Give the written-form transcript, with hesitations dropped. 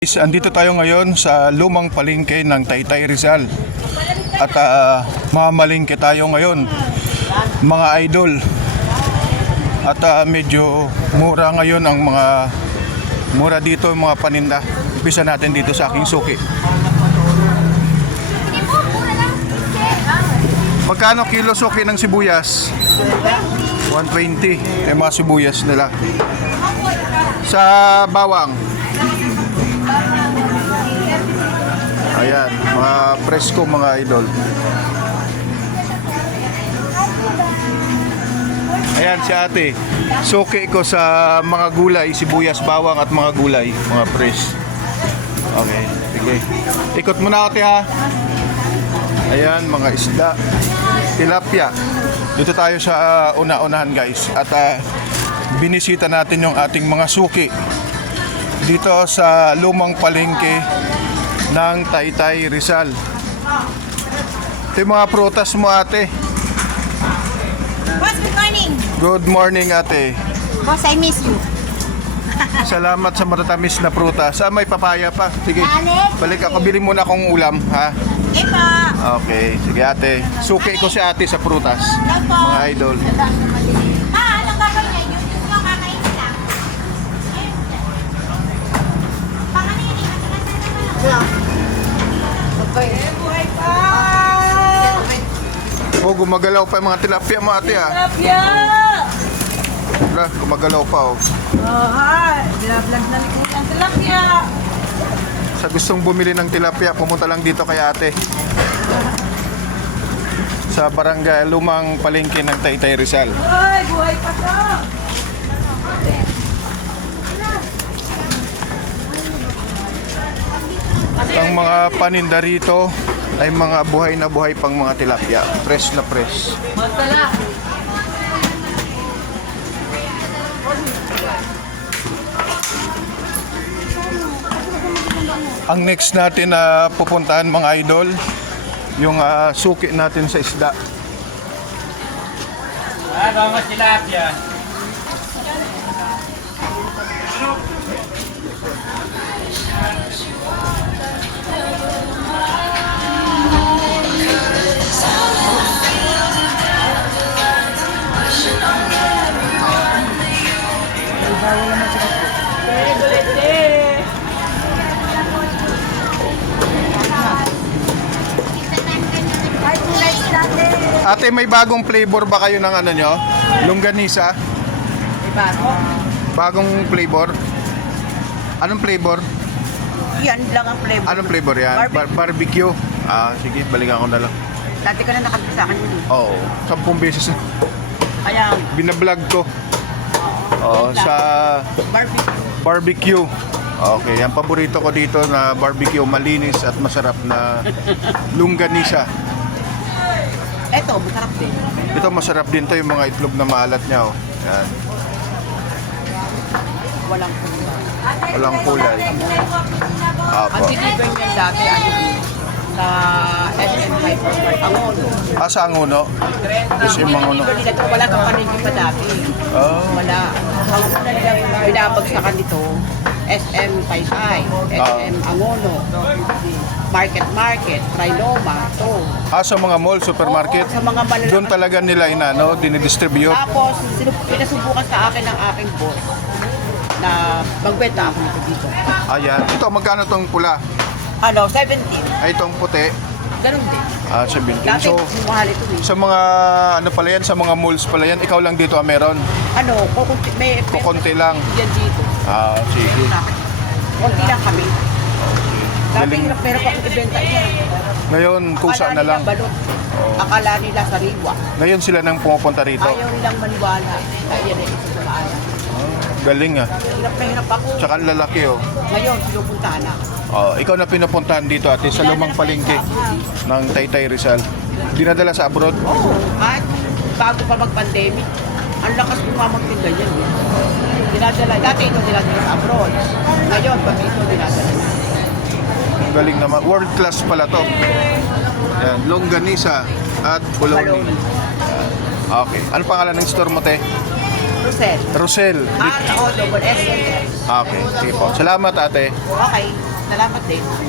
Andito tayo ngayon sa lumang palengke ng Taytay Rizal at mamalengke tayo ngayon mga idol at medyo mura ngayon ang mura dito mga paninda. Umpisa natin dito sa aking suki. Magkano kilo suki ng sibuyas? 120 yung mga sibuyas nila. Sa bawang, ayan, mga presko mga idol. Ayan si ate. Suki ko sa mga gulay, sibuyas, bawang at mga gulay, mga pres. Okay, sige. Ikot muna ate ha. Ayan, mga isda. Tilapia. Dito tayo sa una-unahan guys. At binisita natin yung ating mga suki dito sa lumang palengke ng Taytay Rizal. Ito yung mga prutas mo ate. Boss, good morning. Good morning ate. Boss, I miss you. Salamat sa matatamis na prutas. May papaya pa. Sige, balik ako. Bili muna akong ulam ha. Ito. Okay, sige ate. Suki ko si ate sa prutas. Mga idol. Anong gagawin niya? Yung mo kakainin lang. Buhay pa! Oh, gumagalaw pa yung mga tilapia mo ate ha. Tilapia! Wala, gumagalaw pa oh. Hi! Binablog na ko ng tilapia. Sa gustong bumili ng tilapia, pumunta lang dito kay ate. Sa barangay lumang palengke ng Taytay Rizal. Ay, buhay pa ka! Ang mga paninda rito ay mga buhay na buhay pang mga tilapia. Fresh na fresh. Masala! Ang next natin na pupuntahan mga idol, yung suki natin sa isda. Ano mas tilapia? Ate, may bagong flavor ba kayo ng ano nyo? Longganisa? Bagong flavor? Anong flavor? Yan lang ang flavor. Anong flavor yan? Barbecue. Sige, balikan ko na lang. Dati ka na nakabili sa akin yun. Oo, 10 beses na. Kaya, Binablog ko. Oo, sa barbecue. Okay, ang paborito ko dito na barbecue, malinis at masarap na longganisa. eto, masarap din. Ito masarap din to, yung mga itlog na maalat niya oh. Yan. Walang kulay. Walang kulay. Ang Apo. deliver niya dati, ano yun, sa SM Hypermart. Ang uno. Sa Anguno? SM Anguno. Deliver nila ito, wala kang panigin pa dati. Oh. Wala. Ang una nila binabagsakan nito, SM Taytay, SM Angono, Market, Trinoma, to. Sa mga mall, supermarket? Sa mga malalaki. Doon talaga nila dinidistribute. Tapos, pinasubukan sa akin ng aking boss na magbenta ako nito dito. Ayan. Ito, magkano tong pula? Ano, 17. Ay, itong puti? Ganun din. 17. Dati, So, mahal ito eh. sa mga, ano pala yan, sa mga malls pala yan, ikaw lang dito meron? Ano, may Kukunti lang. yan dito. Sige. Kunti lang kami. Dati, Galing. pero pa ibenta yan. Ngayon, kusa na lang. Balot. Akala nila sariwa. Ngayon sila nang pumupunta rito. Ayaw nilang maniwala. Kaya yan ay isa sa maalam. Galing ah. Hirap na hirap ako. Tsaka ang lalaki oh. Ngayon, pinupuntahan na. Ikaw na pinupuntahan dito ate sa lumang palengke ng Taytay Rizal. Dinadala sa abroad? Oo. At bago pa mag-pandemic, ang lakas ko nga magtinda yan. Dinadala. Dati ito dinadala sa abroad. Ngayon, pag ito dinadala na. Ang galing naman. World class pala to. Yan, longganisa at bologna. Okay. Ano pangalan ng store mo, te? Rosel. Rosel. R-O-S-S-L. Okay. Sige po. Salamat, ate. Okay. Salamat din.